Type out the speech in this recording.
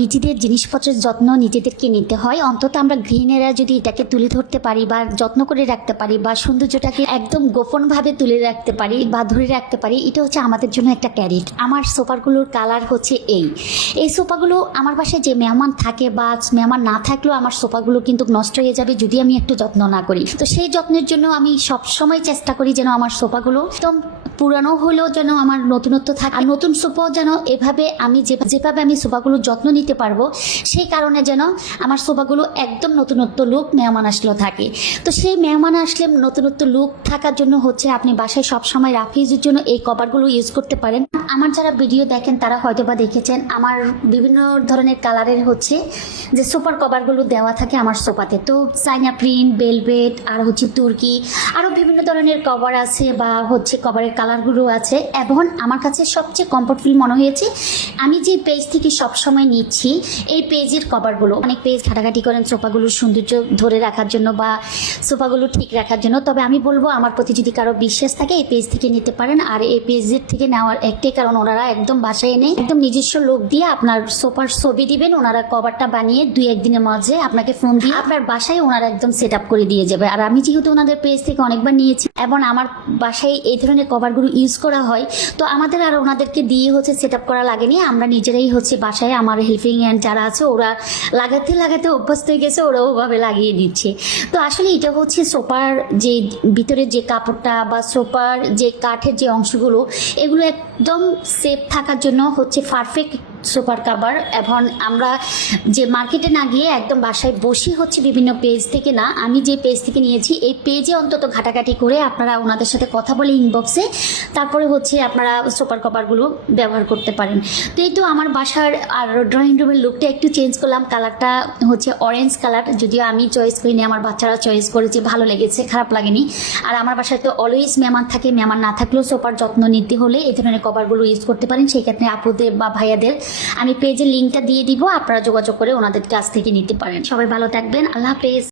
নিজেদের জিনিসপত্রের যত্ন নিজেদেরকে নিতে হয়। অন্তত আমরা গৃহিণীরা যদি এটাকে তুলে ধরতে পারি বা যত্ন করে রাখতে পারি বা সৌন্দর্যটাকে একদম গোপনভাবে তুলে রাখতে পারি বা ধরে রাখতে পারি, এটা হচ্ছে আমাদের জন্য একটা ক্যারিট। আমার সোফাগুলোর কালার হচ্ছে এই। এই সোফাগুলো আমার বাসায় যে মেহমান থাকে বা মেহমান না থাকলেও আমার সোফাগুলো কিন্তু নষ্ট হয়ে যাবে যদি আমি একটু যত্ন না করি। তো সেই যত্নের জন্য আমি সবসময় চেষ্টা করি যেন আমার সোফাগুলো একদম পুরানো হলেও যেন আমার নতুনত্ব থাকে। আর নতুন সোফাও যেন এভাবে আমি যে যেভাবে আমি সোফাগুলোর যত্ন নিতে পারব, সেই কারণে যেন আমার সোফাগুলো একদম নতুনত্ব লুক মেহমান আসলেও থাকে। তো সেই মেহমান আসলে নতুনত্ব লুক থাকার জন্য হচ্ছে আপনি বাসায় সবসময় রাফিজের জন্য এই কভারগুলো ইউজ করতে পারেন। আমার যারা ভিডিও দেখেন, তারা হয়তো বা দেখেছেন, আমার বিভিন্ন ধরনের কালারের হচ্ছে যে সোফার কভারগুলো দেওয়া থাকে আমার সোফাতে। তো চাইনা প্রিন্ট বেলভেট আর হচ্ছে তুর্কি, আরও বিভিন্ন ধরনের কভার আছে বা হচ্ছে কভারের কালারগুলো আছে। এবং আমার কাছে সবচেয়ে কমফোর্টফুল মনে হয়েছে। আমি যে পেজ থেকে সবসময় নিচ্ছি, এই পেজের কভারগুলো অনেক পেজ ঘাটাঘাটি করেন সোফাগুলোর সৌন্দর্য ধরে রাখার জন্য বা সোফাগুলো ঠিক রাখার জন্য। তবে আমি বলব, আমার প্রতি যদি কারও বিশ্বাস থাকে, এই পেজ থেকে নিতে পারেন। আর এই পেজের থেকে নেওয়ার একটাই কারণ, ওনারা একদম বাসায় এনে একদম নিজস্ব লোক দিয়ে আপনার সোফার ছবি দিবেন। ওনারা কভারটা বানিয়ে দুই একদিনের মাঝে আপনাকে ফোন দিয়ে আপনার বাসায় ওনারা একদম সেট আপ করে দিয়ে যাবে। আর আমি যেহেতু ওনাদের পেজ থেকে অনেকবার নিয়েছি, এবং আমার বাসায় এই ধরনের কভারগুলো ইউজ করা হয়, তো আমাদের আর ওনাদেরকে দিয়ে হচ্ছে সেট আপ করা লাগেনি। আমরা নিজেরাই হচ্ছে বাসায় আমার হেল্পিং হ্যান্ড যারা আছে, ওরা লাগাতে লাগাতে অভ্যস্ত হয়ে গেছে, ওরা ওভাবে লাগিয়ে দিচ্ছে। তো আসলে এটা হচ্ছে সোপার যে ভিতরে যে কাপড়টা বা সোপার যে কাঠের যে অংশগুলো, এগুলো একদম সেফ থাকার জন্য হচ্ছে পারফেক্ট সুপার কাভার এখন আমরা যে মার্কেটে না গিয়ে একদম বাসায় বসি হচ্ছে বিভিন্ন পেজ থেকে না, আমি যে পেজ থেকে নিয়েছি, এই পেজে অন্তত ঘাটাঘাটি করে আপনারা ওনাদের সাথে কথা বলে ইনবক্সে তারপরে হচ্ছে আপনারা সুপার কভারগুলো ব্যবহার করতে পারেন। তো এই তো আমার বাসার আর ড্রয়িং রুমের লুকটা একটু চেঞ্জ করলাম। কালারটা হচ্ছে অরেঞ্জ কালার যদিও আমি চয়েস করিনি, আমার বাচ্চারা চয়েস করেছে, ভালো লেগেছে, খারাপ লাগেনি। আর আমার বাসায় তো অলওয়েজ মেহমান থাকে, মেহমান না থাকলেও সোফার যত্ন নিতে হলে এই ধরনের কভারগুলো ইউজ করতে পারেন। সেই ক্ষেত্রে আপুদের বা ভাইয়াদের আমি পেজের লিঙ্কটা দিয়ে দিব, আপনারা যোগাযোগ করে ওনাদের কাছ থেকে নিতে পারেন। সবাই ভালো থাকবেন, আল্লাহ হাফেজ।